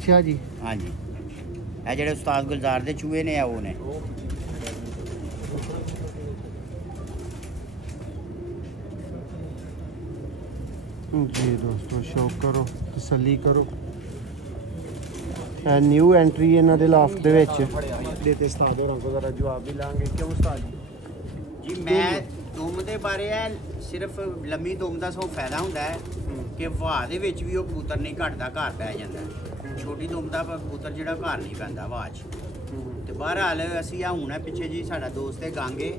अच्छा जी। हाँ जी, ਇਹ ਜਿਹੜੇ ਉਸਤਾਦ ਗੁਲਜ਼ਾਰ ਦੇ ਚੂਹੇ ਨੇ ਆ ਉਹ ਨੇ। जी दोस्तों शौक करो, तसल्ली करो। न्यू एंट्री इन्हां दे लाफ्ट दे विच देते उस्ताद होरां को जरा जवाब भी लांगे। क्यों उस्ताद जी? मैं दुम दे बारे है सिर्फ लम्मी दुम दा सौ फायदा हुंदा है कि हवा दे विच भी वो कबूतर नहीं घटदा, घर पै जांदा। छोटी दुम दा कबूतर जिहड़ा घर नहीं पैंदा हवा च। ते बहरहाल असीं आ हुण पिछे जी साडा दोस्त है गांगे,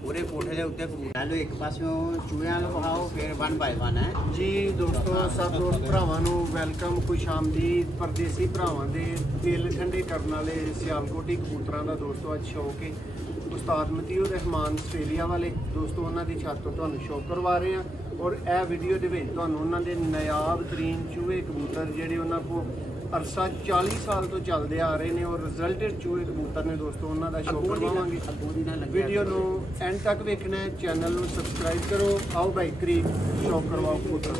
पूरे कोठे के उत्ते कबूतर लो, एक पासों चूहियां लो बहाओ, फिर 1 बाय 1 है जी। दोस्तों सब दोस्त भरावां नूं वेलकम, खुश आमदीद। परदेसी भरावां दे दिल ठंडे करने वाले सियालकोटी कबूतरां दा दोस्तों अज शौक है। उस्ताद मतीउर रहमान आस्ट्रेलिया वाले दोस्तों उन्हां दी छत तो तुहानूं शौक करवा रहे हैं। और यह वीडियो दे विच तुहानूं उन्हां दे नायाब तरीन चूहे कबूतर जिहड़े उन्हां को अरसा 40 साल तो चलते आ रहे हैं और रिजल्टेड चूहे कबूतर ने दोस्तों उन्होंने शौक करवावांगे। वीडियो नूं एंड तक वेखना है, चैनल नूं सबसक्राइब करो। आओ भाई करीब शौक करवाओ कबूतर।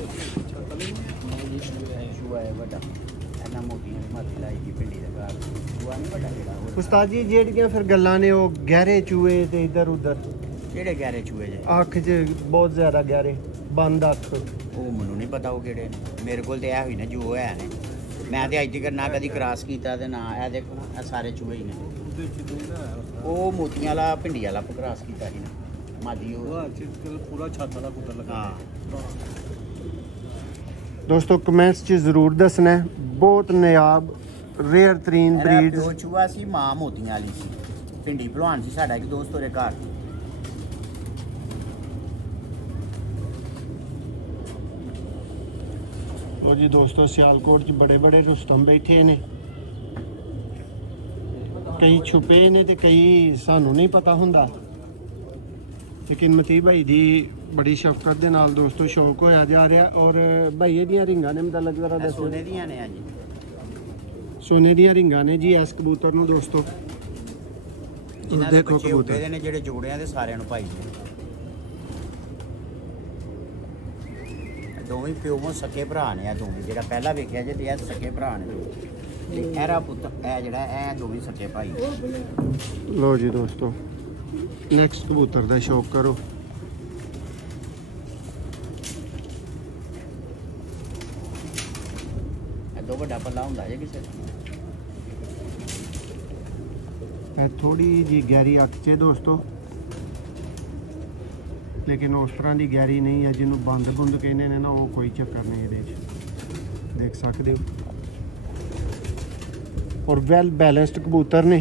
उस्ताद जी जेहड़ियां फिर गल्लां ने वो गहरे चूहे ते इधर उधर किहड़े गहरे चूहे जे? अख च बहुत ज़्यादा गहरे बंद अख, वो मैनूं नहीं पता वो किहड़े ने। मेरे कोल ते है ही ने जो है ने, मैं तो अज तक ना कभी क्रॉस किया ना। यह देखो ना, सारे चूहे ही ने। वो मोतियां वाला भिंडी वाला क्रॉस किया ही ना, मादी पूरा छत वाला कबूतर लगा। दोस्तों कमेंट्स च जरूर दसना है, बहुत नायाब रेयर तरीन ब्रीड। दो चूहा सी, मां मोतियां वाली सी, भिंडी भलवान सी साडा एक दोस्त होरे घर। लो जी दोस्तों सियालकोट च बड़े बड़े रुस्तम बैठे ने, कई छुपे ने ते कई सानू नहीं पता हुंदा। लेकिन मती भाई दी बड़ी शफकत दे नाल दोस्तों शौक होया जा रहा। और भाई दियां रिंगां ने मतलब जरा दसो। सोने दियां ने जी, सोने दियां रिंगां ने जी इस कबूतर नूं दोस्तों। देखो कबूतर ने जेड़े जोड़ियां दे सारियां नूं भाई दोवें प्यो सके भरा ने। दोवें जो पहला वेख्या जे तो सके भरा ने। एरा पुत्तर है जिहड़ा ए दोवें सके भाई। लो जी दोस्तों नैक्सट कबूतर का शौक करो। दो बड़ा पल्ला हुंदा जे किसे थोड़ी जी गहरी अख च दोस्तों, लेकिन उस तरह की गहरी नहीं है जिन्हों बंद बुंद कहने ने ना, वो कोई चक्कर नहीं ये देख सकते हो। और वैल बैलेंस्ड कबूतर ने,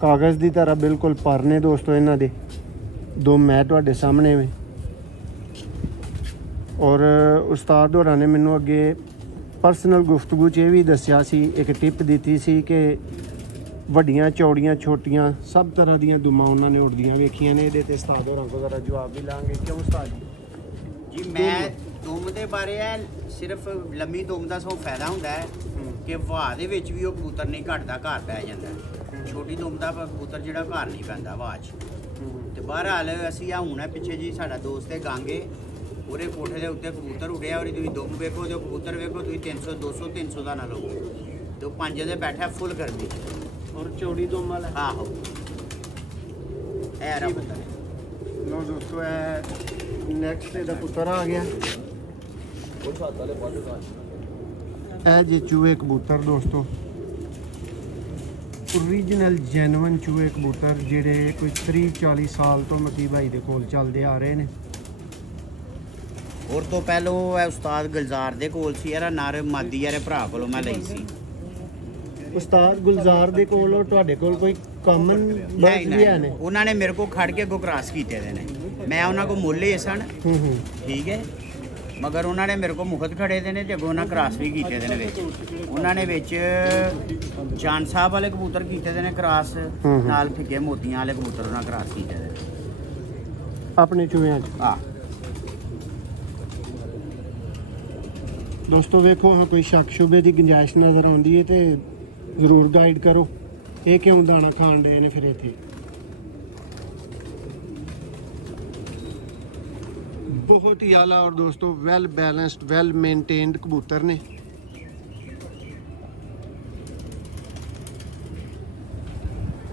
कागज़ की तरह बिल्कुल पर ने दोस्तों इन्हों दे दो मैं तुहाडे सामने में। और उस्ताद होरां ने मैनू अगे परसनल गुफ्तगू च ये भी दस्या सी, एक टिप दी सी कि वड्डियां चौड़ियां छोटियां सब तरह दियां दुमा उन्होंने उड़दियां वेखियां ने। ये उस्ताद होरां को जरा जवाब भी लांगे। क्यों उस्ताद जी? मैं दुम दे बारे है सिर्फ लम्मी दुम दा सौ फायदा हुंदा है कि हवा दे विच भी वो कबूतर नहीं घटदा, घर पै जांदा। छोटी दुम दा कबूतर जिहड़ा घर नहीं पैंदा हवा च। ते बहरहाल असीं आ हुण पिछे जी साडा दोस्त है गांगे, पूरे कोठे के उत्ते कबूतर उड़िया। और तुसीं दुम वेखो जो कबूतर वेखो, तुसीं 300 200 300 का ना लो, तो 5 दे बैठा फुल गर्मी और चौड़ी दुम वाला। आहो ऐ रहा पुत्तर। लो दोस्तों नैक्सट दा पुत्तर आ गया। ए जी चूहे कबूतर दोस्तों, ओरिजिनल जेन्युइन चूहे कबूतर जिहड़े कोई 30-40 साल तो मती भाई दे कोल चलदे आ रहे ने। और तो पहलों उस्ताद गुलजार दे कोल सी, यार नर मादी यारे भरा कोलों मैं लई सी। उस्ताद गुलजार दे कोल और तुहाडे कोल कोई कॉमन बर्ड्स भी है ने? उन्होंने मेरे को खड़ के क्रॉस किए ने, मैं उन्होंने को मुल ही सन, ठीक है, मगर उन्होंने मेरे को मुखत खड़े दे ने ते अगों उन्होंने क्रॉस भी किए दे ने। उन्होंने विच जान साहब वाले कबूतर किए दे ने क्रॉस, नाल फिके मोतियां वाले कबूतर उन्होंने क्रॉस किए दे अपने चूहियां च। हाँ दोस्तों वेखो हाँ कोई शक शुबे की गुंजाइश नज़र आती है तो जरूर गाइड करो। ये क्यों दाना खान डे ने फिर इत्थे? बहुत ही आला और दोस्तों वेल बैलेंस्ड वेल मेनटेन्ड कबूतर ने।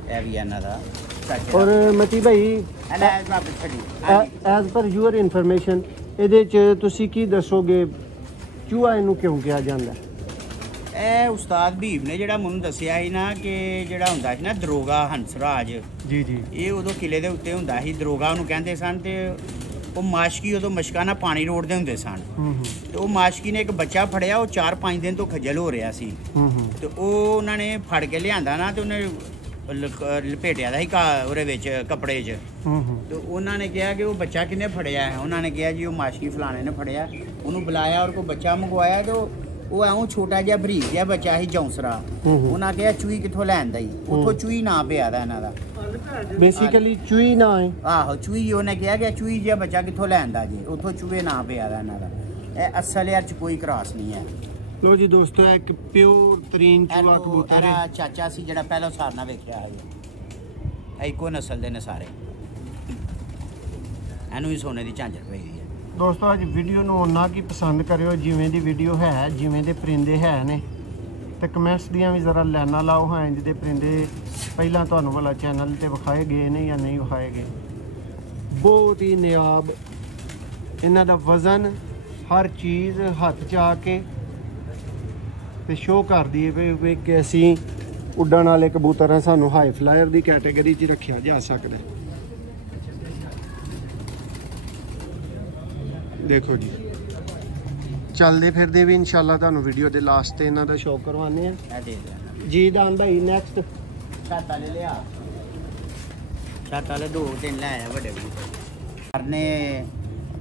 ਇਹ ਵੀ ਇਹਨਾਂ ਦਾ ਚਾਚੇ ਔਰ ਮਤੀ ਭਾਈ ਇਹਨਾਂ ਵਾਪਸ ਛੱਡੀ ਐਜ਼ ਪਰ ਯੂਅਰ ਇਨਫੋਰਮੇਸ਼ਨ ਇਹਦੇ ਚ ਤੁਸੀਂ ਕੀ ਦੱਸੋਗੇ ਚੂਹਾ ਇਹਨੂੰ ਕਿਉਂ ਕਿਹਾ ਜਾਂਦਾ? ਇਹ ਉਸਤਾਦ ਭੀਮ ਨੇ ਜਿਹੜਾ ਮੈਨੂੰ ਦੱਸਿਆ ਸੀ ਨਾ ਕਿ ਜਿਹੜਾ ਹੁੰਦਾ ਸੀ ਨਾ ਦਰੋਗਾ ਹੰਸਰਾਜ ਜੀ ਜੀ, ਇਹ ਉਦੋਂ ਕਿਲੇ ਦੇ ਉੱਤੇ ਹੁੰਦਾ ਸੀ, ਦਰੋਗਾ ਉਹਨੂੰ ਕਹਿੰਦੇ ਸਨ ਤੇ ਉਹ ਮਾਸ਼ਕੀ ਉਦੋਂ ਮਸ਼ਕਾਂ ਨਾਲ ਪਾਣੀ ਰੋੜਦੇ ਹੁੰਦੇ ਸਨ। ਤੇ ਉਹ ਮਾਸ਼ਕੀ ਨੇ ਇੱਕ ਬੱਚਾ ਫੜਿਆ, ਉਹ 4-5 ਦਿਨ ਤੋਂ ਖੱਜਲ ਹੋ ਰਿਹਾ ਸੀ ਤੇ ਉਹ ਉਹਨਾਂ ਨੇ ਫੜ ਕੇ ਲਿਆਂਦਾ ਨਾ ਤੇ ਉਹਨੇ ਲਪੇਟਿਆ ਦਾ ਸੀ ਉਹਦੇ ਵਿੱਚ ਕੱਪੜੇ 'ਚ। ਤੇ ਉਹਨਾਂ ਨੇ ਕਿਹਾ ਕਿ ਉਹ ਬੱਚਾ ਕਿਹਨੇ ਫੜਿਆ ਹੈ? ਉਹਨਾਂ ਨੇ ਕਿਹਾ ਜੀ ਉਹ ਮਾਸ਼ਕੀ ਫਲਾਣੇ ਨੇ ਫੜਿਆ। ਉਹਨੂੰ ਬੁਲਾਇਆ ਔਰ ਕੋਈ ਬੱਚਾ ਮੰਗਵਾਇਆ ਤੇ ਉਹ ਐਉਂ ਛੋਟਾ ਜਿਹਾ ਬਰੀਕ ਜਿਹਾ ਬੱਚਾ ਸੀ ਜੌਂਸਰਾ। ਉਹਨਾਂ ਕਿਹਾ ਚੂਈ ਕਿੱਥੋਂ ਲੈਂਦਾ ਹੀ, ਉੱਥੋਂ ਚੂਈ ਨਾਂ ਪਿਆ ਦਾ ਇਹਨਾਂ ਦਾ। ਬੇਸਿਕਲੀ ਚੂਈ ਨਾ ਹੈ। ਆਹੋ ਚੂਈ, ਉਹਨੇ ਕਿਹਾ ਕਿ ਚੂਈ ਜਿਹਾ ਬੱਚਾ ਕਿੱਥੋਂ ਲੈਂਦਾ ਜੀ, ਉੱਥੋਂ ਚੂਹੇ ਨਾਂ ਪਿਆ ਦਾ ਇਹਨਾਂ ਦਾ। ਇਹ ਅਸਲ ਯਾਰ ਚ ਕੋਈ ਕ੍ਰਾਸ ਨਹੀਂ ਹੈ। ਲੋ ਜੀ ਦੋਸਤੋ, ਇਹ ਇੱਕ ਪਿਓਰ ਤਰੀਨ ਚੂਹਾ ਕਬੂਤਰ ਹੈ। ਇਹਦਾ ਚਾਚਾ ਸੀ ਜਿਹੜਾ ਪਹਿਲਾਂ ਸਾਰਨਾ ਵੇਖਿਆ ਹੈ, ਇੱਕੋ ਨਸਲ ਦੇ ਨੇ ਸਾਰੇ। ਇਹਨੂੰ ਵੀ ਸੋਨੇ ਦੀ ਝਾਂਜਰ ਪਈ ਹੈ। ਦੋਸਤੋ ਅੱਜ ਵੀਡੀਓ ਨੂੰ ਓਨਾ ਕੀ ਪਸੰਦ ਕਰਿਓ ਜਿਵੇਂ ਦੀ ਵੀਡੀਓ ਹੈ, ਜਿਵੇਂ ਦੇ ਪਰਿੰਦੇ ਹੈ ਨੇ, ਤੇ ਕਮੈਂਟਸ ਦੀਆਂ ਵੀ ਜ਼ਰਾ ਲਾਈਨਾਂ ਲਾਓ ਹਾਂ ਇੰਜ ਦੇ ਪਰਿੰਦੇ ਪਹਿਲਾਂ ਤੁਹਾਨੂੰ ਵਾਲਾ ਚੈਨਲ ਤੇ ਵਿਖਾਏ ਗਏ ਨੇ ਜਾਂ ਨਹੀਂ ਵਿਖਾਏ ਗਏ। ਬਹੁਤ ਹੀ ਨਿਆਬ ਇਹਨਾਂ ਦਾ ਵਜ਼ਨ, ਹਰ ਚੀਜ਼ ਹੱਥ 'ਚ ਆ ਕੇ ਤੇ ਸ਼ੋਅ ਕਰਦੀ ਹੈ ਵੀ ਕਿ ਅਸੀਂ ਉੱਡਣ ਵਾਲੇ ਕਬੂਤਰ ਆ, ਸਾਨੂੰ ਹਾਈ ਫਲਾਇਰ ਦੀ ਕੈਟਾਗਰੀ 'ਚ ਰੱਖਿਆ ਜਾ ਸਕਦਾ। ਦੇਖੋ ਜੀ, ਚੱਲਦੇ ਫਿਰਦੇ ਵੀ ਇਨਸ਼ਾਅੱਲਾ ਤੁਹਾਨੂੰ ਵੀਡੀਓ ਦੇ ਲਾਸਟ ਤੇ ਇਹਨਾਂ ਦਾ ਸ਼ੋਅ ਕਰਵਾਉਂਦੇ ਆ। ਇਹ ਦੇ ਦੇ ਜੀ ਦਾਨ ਭਾਈ ਨੈਕਸਟ ਛੱਤ ਵਾਲੇ ਲਿਆ, ਛੱਤ ਵਾਲੇ 2-3 ਲੈ ਆਇਆ ਵੱਡੇ ਕਬੂਤਰ ਨੇ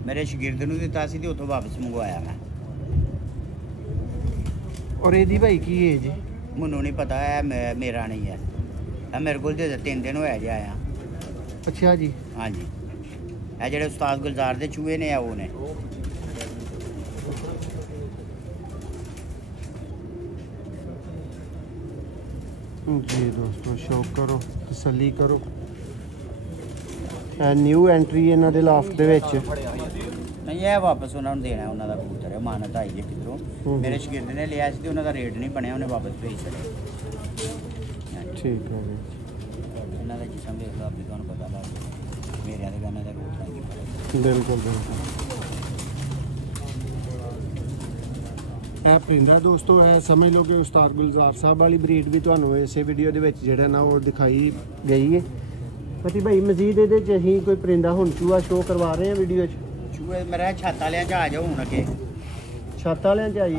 ਮੇਰੇ ਸ਼ਾਗਿਰਦ ਨੂੰ ਦਿੱਤਾ ਸੀ ਤੇ ਉੱਥੋਂ ਵਾਪਸ ਮੰਗਵਾਇਆ ਮੈਂ। ਔਰ ਇਹਦੀ ਭਾਈ ਕੀ ਏਜ? ਮੈਨੂੰ ਨਹੀਂ ਪਤਾ, ਹੈ ਮੇਰਾ ਨਹੀਂ ਹੈ, ਇਹ ਮੇਰੇ ਕੋਲ ਤੇ 3 ਦਿਨ ਹੋਇਆ ਜੇ ਆਇਆ। ਅੱਛਾ ਜੀ, ਹਾਂਜੀ, ਇਹ ਜਿਹੜੇ ਉਸਤਾਦ ਗੁਲਜ਼ਾਰ ਦੇ ਚੂਹੇ ਨੇ ਆ ਉਹ ਨੇ। ਜੀ ਦੋਸਤੋ ਸ਼ੌਕ ਕਰੋ, ਤਸੱਲੀ ਕਰੋ। ਇਹ ਨਿਊ ਐਂਟਰੀ ਇਹਨਾਂ ਦੇ ਲਾਫਟ ਦੇ ਵਿੱਚ। ਨਹੀਂ, ਇਹ ਵਾਪਸ ਉਹਨਾਂ ਨੂੰ ਦੇਣਾ, ਉਹਨਾਂ ਦਾ ਕਬੂਤਰ ਹੈ, ਮਾਨਤ ਆਈ ਹੈ ਕਿਧਰੋਂ। ਮੇਰੇ ਸ਼ਾਗਿਰਦ ਨੇ ਲਿਆ ਸੀ ਤੇ ਉਹਨਾਂ ਦਾ ਰੇਟ ਨਹੀਂ ਬਣਿਆ, ਉਹਨੇ ਵਾਪਸ ਭੇਜ ਛੱਡਿਆ। ਠੀਕ ਹੈ ਜੀ, ਇਹਨਾਂ ਦਾ ਜਿਸਮ ਵੇਖ ਲਓ, ਆਪੇ ਤੁਹਾਨੂੰ ਪਤਾ ਲੱਗ ਜਾਊ। ਮੇਰਿਆਂ ਦੇ ਗਾਣੇ ਦਾ ਰੂਟ ਨਹੀਂ ਪਤਾ। ਬਿਲਕੁਲ ਬਿਲਕੁਲ। ਇਹ ਪਰਿੰਦਾ ਦੋਸਤੋ, ਇਹ ਸਮਝ ਲਓ ਕਿ ਉਸਤਾਦ ਗੁਲਜ਼ਾਰ ਸਾਹਿਬ ਵਾਲੀ ਬਰੀਡ ਵੀ ਤੁਹਾਨੂੰ ਇਸੇ ਵੀਡੀਓ ਦੇ ਵਿੱਚ ਜਿਹੜਾ ਨਾ ਉਹ ਦਿਖਾਈ ਗਈ ਹੈ। ਪਤੀ ਭਾਈ ਮਜ਼ੀਦ ਇਹਦੇ 'ਚ ਅਸੀਂ ਕੋਈ ਪਰਿੰਦਾ ਹੁਣ ਚੂਹਾ ਸ਼ੋਅ ਕਰਵਾ ਰਹੇ ਹਾਂ ਵੀਡੀਓ 'ਚ। ਚੂਹੇ ਮੇਰਾ ਛੱਤ ਵਾਲਿਆਂ 'ਚ ਆ ਜਾਓ ਹੁਣ ਅੱਗੇ, ਛੱਤ ਵਾਲਿਆਂ 'ਚ ਆਈ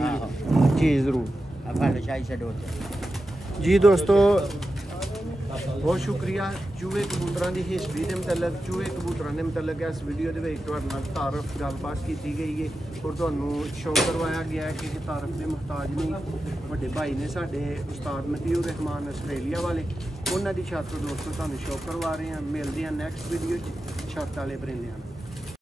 ਜੀ ਜ਼ਰੂਰ। ਆ ਫੜ ਸ਼ਾਹੀ ਛੱਡੋ ਜੀ ਦੋਸਤੋ, ਬਹੁਤ ਸ਼ੁਕਰੀਆ। ਚੂਹੇ ਕਬੂਤਰਾਂ ਦੀ ਹਿਸਟਰੀ ਦੇ ਮੁਤਲਕ, ਚੂਹੇ ਕਬੂਤਰਾਂ ਦੇ ਮੁਤਲਕ ਇਸ ਵੀਡੀਓ ਦੇ ਵਿੱਚ ਤੁਹਾਡੇ ਨਾਲ ਤਾਰਫ ਗੱਲਬਾਤ ਕੀਤੀ ਗਈ ਹੈ ਔਰ ਤੁਹਾਨੂੰ ਸ਼ੋਅ ਕਰਵਾਇਆ ਗਿਆ ਹੈ ਕਿ ਤਾਰਫ ਦੇ ਮੁਹਤਾਜ ਨਹੀਂ। ਵੱਡੇ ਭਾਈ ਨੇ ਸਾਡੇ ਉਸਤਾਦ ਮਤੀਉਰ ਰਹਿਮਾਨ ਆਸਟ੍ਰੇਲੀਆ ਵਾਲੇ, ਉਹਨਾਂ ਦੀ ਛੱਤ ਤੋਂ ਦੋਸਤੋ ਤੁਹਾਨੂੰ ਸ਼ੋਅ ਕਰਵਾ ਰਹੇ ਹਾਂ। ਮਿਲਦੇ ਹਾਂ ਨੈਕਸਟ ਵੀਡੀਓ 'ਚ ਛੱਤ ਵਾਲੇ ਪਰਿੰਦਿਆਂ ਨਾਲ।